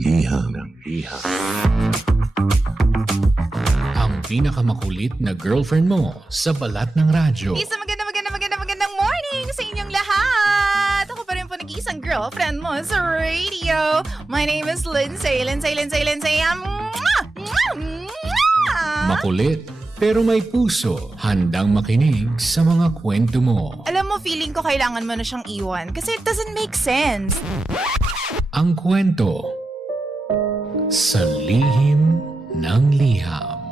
Liham. Ang pinakamakulit na girlfriend mo sa balat ng radyo. Isang magandang morning sa inyong lahat! Ako pa rin po nag-iisang girlfriend mo sa radio. My name is Lindsay. Makulit pero may puso, handang makinig sa mga kwento mo. Alam mo, feeling ko kailangan mo na siyang iwan kasi it doesn't make sense. Ang kwento sa lihim ng liham.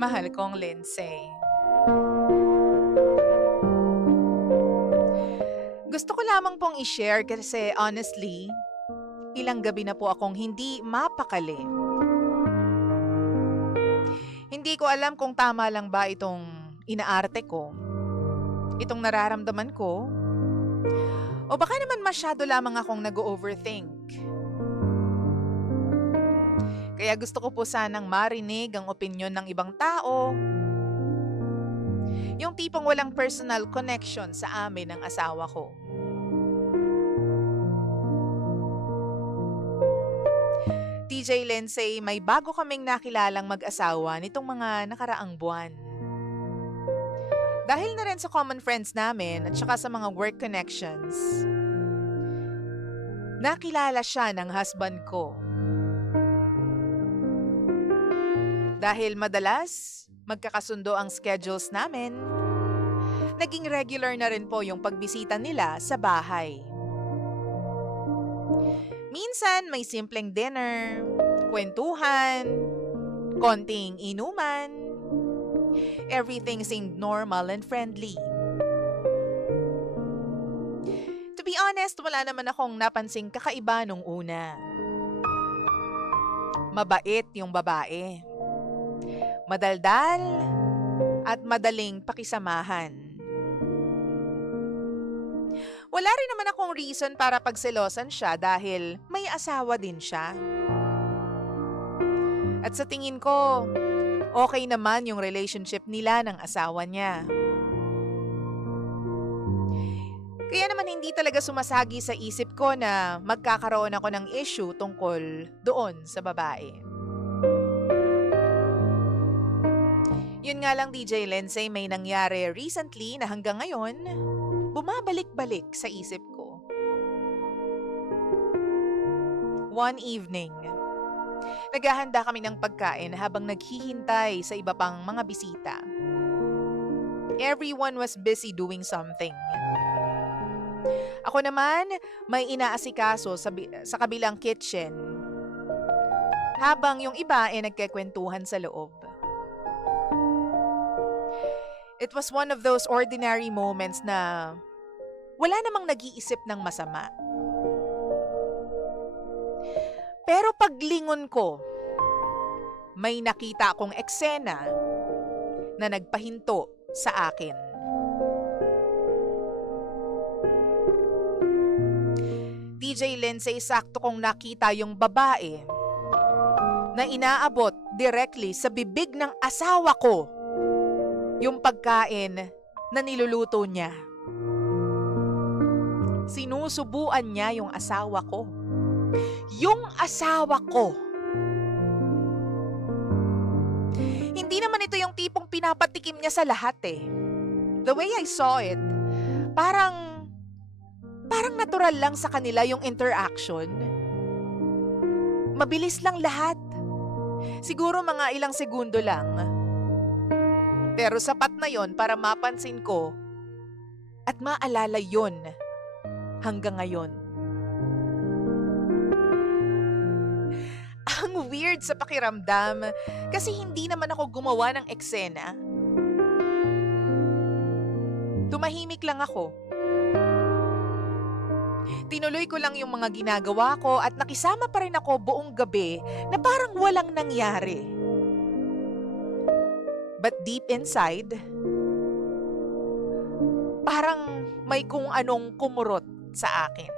Mahal kong Lindsay. Gusto ko lamang pong i-share kasi honestly, ilang gabi na po akong hindi mapakali. Hindi ko alam kung tama lang ba itong inaarte ko, itong nararamdaman ko, o baka naman masyado lamang akong nag-overthink. Kaya gusto ko po sanang marinig ang opinyon ng ibang tao, yung tipong walang personal connection sa amin ng asawa ko. TJ Lindsay, may bago kaming nakilalang mag-asawa nitong mga nakaraang buwan. Dahil na rin sa common friends namin at saka sa mga work connections, nakilala siya ng husband ko. Dahil madalas magkakasundo ang schedules namin, naging regular na rin po yung pagbisita nila sa bahay. Minsan may simpleng dinner, kwentuhan, konting inuman. Everything seemed normal and friendly. To be honest, wala naman akong napansing kakaiba nung una. Mabait yung babae. Madaldal at madaling pakisamahan. Wala rin naman akong reason para pagselosan siya dahil may asawa din siya. At sa tingin ko, okay naman yung relationship nila ng asawa niya. Kaya naman hindi talaga sumasagi sa isip ko na magkakaroon ako ng issue tungkol doon sa babae. Yun nga lang, DJ Lindsay, may nangyari recently na hanggang ngayon, bumabalik-balik sa isip ko. One evening, naghahanda kami ng pagkain habang naghihintay sa iba pang mga bisita. Everyone was busy doing something. Ako naman, may inaasikaso sa kabilang kitchen, habang yung iba ay nagkikwentuhan sa loob. It was one of those ordinary moments na wala namang nag-iisip ng masama. Pero paglingon ko, may nakita akong eksena na nagpahinto sa akin. DJ Lindsay, sakto kong nakita yung babae na inaabot directly sa bibig ng asawa ko yung pagkain na niluluto niya. Sinusubuan niya yung asawa ko. Yung asawa ko. Hindi naman ito yung tipong pinapatikim niya sa lahat eh. The way I saw it, parang natural lang sa kanila yung interaction. Mabilis lang lahat. Siguro mga ilang segundo lang. Pero sapat na yon para mapansin ko at maalala yon hanggang ngayon. Ang weird sa pakiramdam kasi hindi naman ako gumawa ng eksena. Tumahimik lang ako. Tinuloy ko lang yung mga ginagawa ko at nakisama pa rin ako buong gabi na parang walang nangyari. But deep inside, parang may kung anong kumurot sa akin.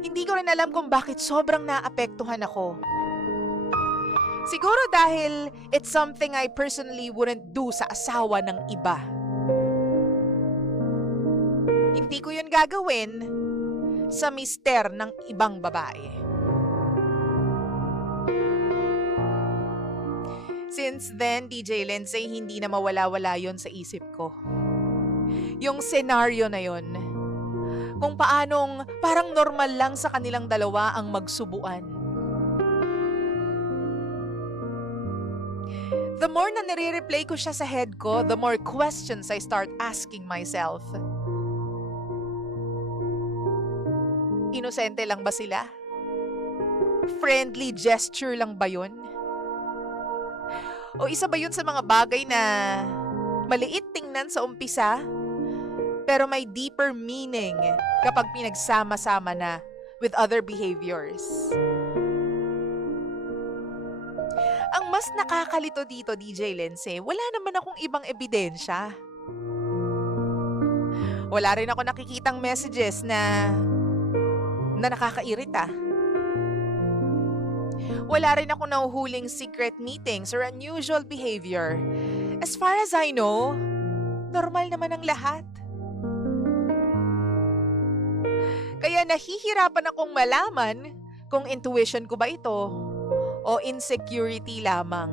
Hindi ko rin alam kung bakit sobrang naapektuhan ako. Siguro dahil it's something I personally wouldn't do sa asawa ng iba. Hindi ko yun gagawin sa mister ng ibang babae. Since then, DJ Lindsay, hindi na mawala-wala yon sa isip ko. Yung senaryo na yon, kung paanong parang normal lang sa kanilang dalawa ang magsubuan. The more na nire-replay ko siya sa head ko, the more questions I start asking myself. Inosente lang ba sila? Friendly gesture lang ba yun? O isa ba yun sa mga bagay na maliit tingnan sa umpisa, pero may deeper meaning kapag pinagsama-sama na with other behaviors? Ang mas nakakalito dito, DJ Lindsay, wala naman akong ibang ebidensya. Wala rin ako nakikitang messages na nakakairita. Wala rin ako nahuhuling secret meetings or unusual behavior. As far as I know, normal naman ang lahat. Kaya nahihirapan akong malaman kung intuition ko ba ito o insecurity lamang.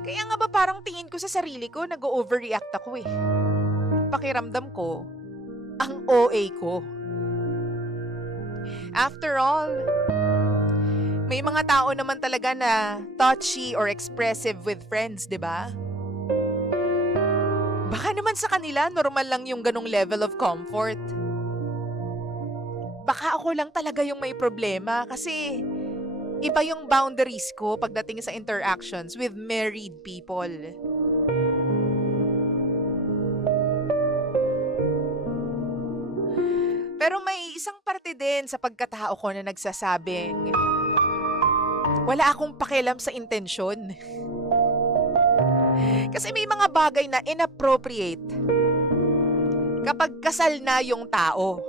Kaya nga ba parang tingin ko sa sarili ko, nag-overreact ako eh. Pakiramdam ko, ang OA ko. After all, may mga tao naman talaga na touchy or expressive with friends, di ba? Baka naman sa kanila, normal lang yung ganong level of comfort. Baka ako lang talaga yung may problema kasi iba yung boundaries ko pagdating sa interactions with married people. Pero may isang parte din sa pagkatao ko na nagsasabing, wala akong pakialam sa intensyon. Kasi may mga bagay na inappropriate kapag kasal na yung tao.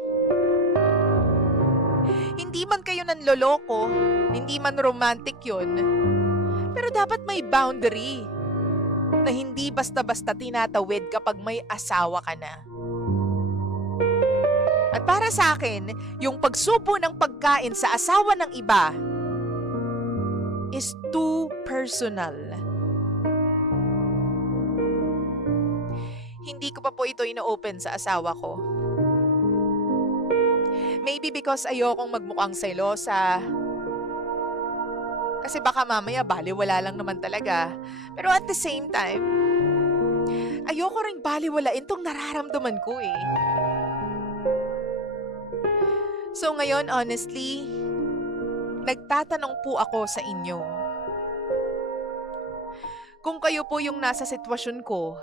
Hindi man kayo nanloloko, hindi man romantic yun, pero dapat may boundary na hindi basta-basta tinatawid kapag may asawa ka na. At para sa akin, yung pagsubo ng pagkain sa asawa ng iba is too personal. Hindi ko pa po ito ino-open sa asawa ko. Maybe because ayokong magmukhang selosa. Kasi baka mamaya baliwala lang naman talaga. Pero at the same time, ayoko ring baliwalain tong nararamdaman ko eh. So ngayon, honestly, nagtatanong po ako sa inyo. Kung kayo po yung nasa sitwasyon ko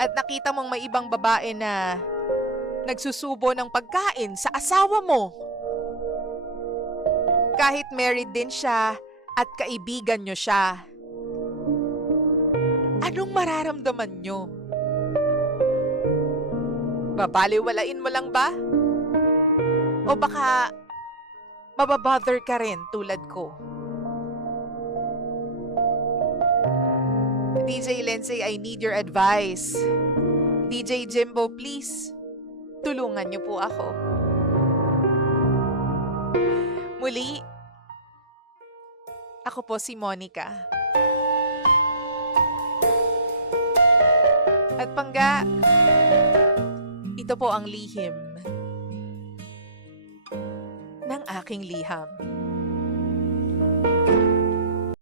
at nakita mong may ibang babae na nagsusubo ng pagkain sa asawa mo, kahit married din siya at kaibigan nyo siya, anong mararamdaman nyo? Babaliwalain mo lang ba? O baka mababother ka rin tulad ko? DJ Lindsay, I need your advice. DJ Jimbo, please, tulungan niyo po ako. Muli, ako po si Monica. At pangga, ito po ang lihim ng aking liham.